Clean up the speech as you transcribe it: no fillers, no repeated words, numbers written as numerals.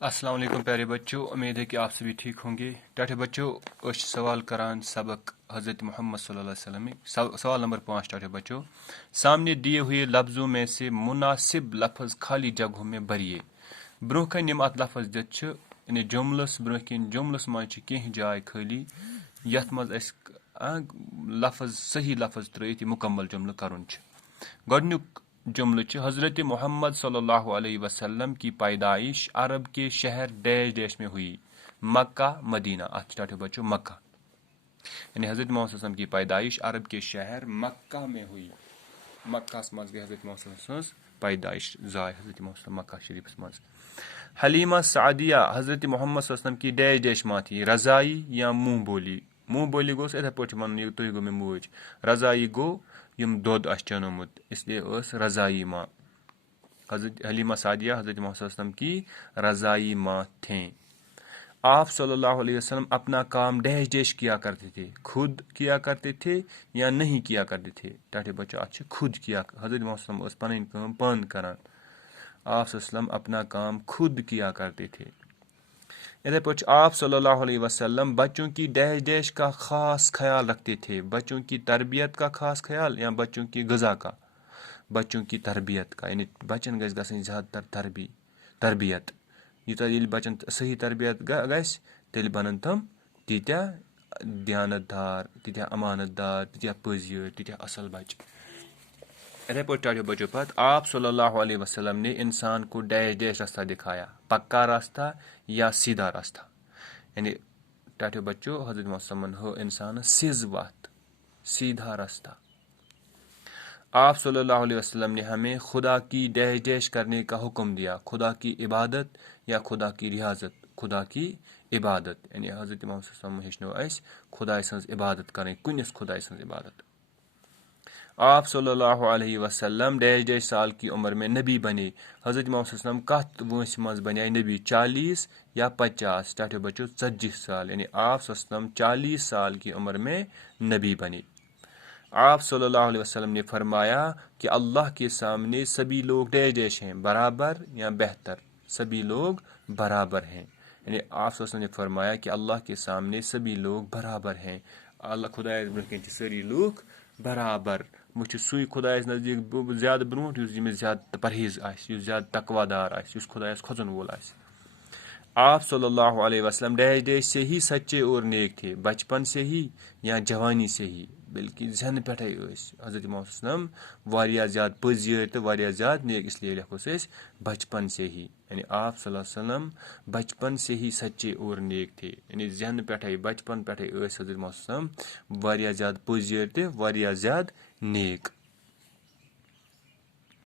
अस्सलाम वालेकुम प्यारे बच्चों, उम्मीद है कि आप सभी ठीक होंगे। टाटे बच्चों, सवाल करान सबक हज़रत मोहम्मद सल्लल्लाहु अलैहि वसल्लम में। सवाल नंबर 5। टाटे बच्चों, सामने दिए हुए लफ्ज़ों में से मुनासिब लफ्ज़ खाली जगहों में भरिए। ब्रोह कन यम अत लफ्ज़ दित यानी जुमलस ब्रोह कन जुमलस मज कह जाय खाली यथ मज लफ्ज़ सही लफ्ज़ त्रित मुकम्मल जुमल करुन। गोडनुक जुमल हज़रत मोहम्मद सल्लल्लाहु अलैहि वसल्लम की पैदाइश अरब के शहर डैश डैश में हुई। Mecca Medina. अठ बच्चों मक्का यानी हज़रत मोहम्मद सल्लल्लाहु अलैहि वसल्लम की पैदाइश अरब के शहर मक्का में हुई। मक्का मज गई हज़रत मोहम्मद सल्लल्लाहु अलैहि वसल्लम पैदाइश जाय हज़रत मोहम्मद मक्का शरीफ मज। हलीमा सादिया हज़रत मोहम्मद सल्लल्लाहु अलैहि वसल्लम की डैश डैश माँ थी। रज़ाई या मुँह बोली। मुँह बोली गोस इथे पे वन तुह गो मे मोज। रज़ाई गो यम दोद चनोमुत, इसलिए रज़ाई माँ। हज़रत हलीमा सादिया हज़रत मोहम्मद सल्लल्लाहु अलैहि वसल्लम की रज़ाई माँ थे। आप सल्लल्लाहु अलैहि वसल्लम अपना काम डैश डैश किया करते थे। खुद किया करते थे या नहीं किया करते थे। टाटे बच्चों अच्छे खुद किया। हज़रत मोहम्मद सल्लल्लाहु अलैहि वसल्लम पन काम पान करान। आप सल्लम अपना काम खुद किया करते थे। इधर पर आप सल्लल्लाहु अलैहि वसल्लम बच्चों की डैश डैश का खास ख्याल रखते थे। बच्चों की तरबियत का खास ख्याल या बच्चों की गज़ा का। बच्चों की तरबियत का यानी बच्चन गज गसन ज़्यादातर तरबियत यूत बच्चन सही तरबियत गस तेल बनन तम तीत्या दयानतदार, तीत्या अमानतदार, तीत्या पज़ियत, तीत्या असल बच। इधे पे बच्चों पत आप सल्लल्लाहु अलैहि वसल्लम ने इंसान को डैश डैश रास्ता दिखाया, पक्का रास्ता या सीधा रास्ता। यानी टाटे बच्चों हज़रत मोहम्मद हो इंसान सिज वत, सीधा रास्ता। आप सल्लल्लाहु अलैहि वसल्लम ने हमें खुदा की डैश डैश करने का हुक्म दिया। खुदा की इबादत या खुदा की रियाजत। खुदा की इबादत यानी हज़रत मोहम्मद सल्लल्लाहु अलैहि वसल्लम हेचनो खुदा सन्ज इबादत करें, कुनिस खुदा सन्ज इबादत। आप सल्लल्लाहु अलैहि वसल्लम डैश डैश साल की उम्र में नबी बने। हज़रत मोहम्मद सल्लल्लाहु अलैहि वसल्लम कत वंस मज बने नबी, 40 या 50। टाटे बच्चों 40 साल यानी आप सल्लल्लाहु अलैहि वसल्लम 40 साल की उम्र में नबी बने। आप सल्लल्लाहु अलैहि वसल्लम ने फरमाया कि अल्लाह के सामने सभी लोग डैश डैश हैं, बराबर या बेहतर। सभी लोग बराबर हैं यानी आप सल्लल्लाहु अलैहि वसल्लम ने फरमाया कि अल्लाह के सामने सभी लोग बराबर हैं। अल्लाह खुदा ब्रोह सारी लोग बराबर। मुझ सुई खुदा नज़दीक ज़्यादा ब्रोह ज़्यादा परहेज ज़्यादा तकवादार खुदा खोजन वोल। आप सल्लल्लाहु अलैहि वसल्लम डैश डैश से ही सच्चे और नेक थे, बचपन से ही या जवानी से ही, बल्कि जन पे हज़रत मोहम्मद सल्लम वारिया ज़्यादा पज़ियर तो वारिया ज़्यादा नेक, इसलिए लिखोस बचपन से ही। यानी आप सल्लल्लाहु अलैहि वसल्लम बचपन से ही सच्चे और नेक थे। यानी जन पे बचपन पे हज़रत मोहम्मद सल्लम वारिया ज़्यादा पज़ियर तो वारिया ज़्यादा नेक।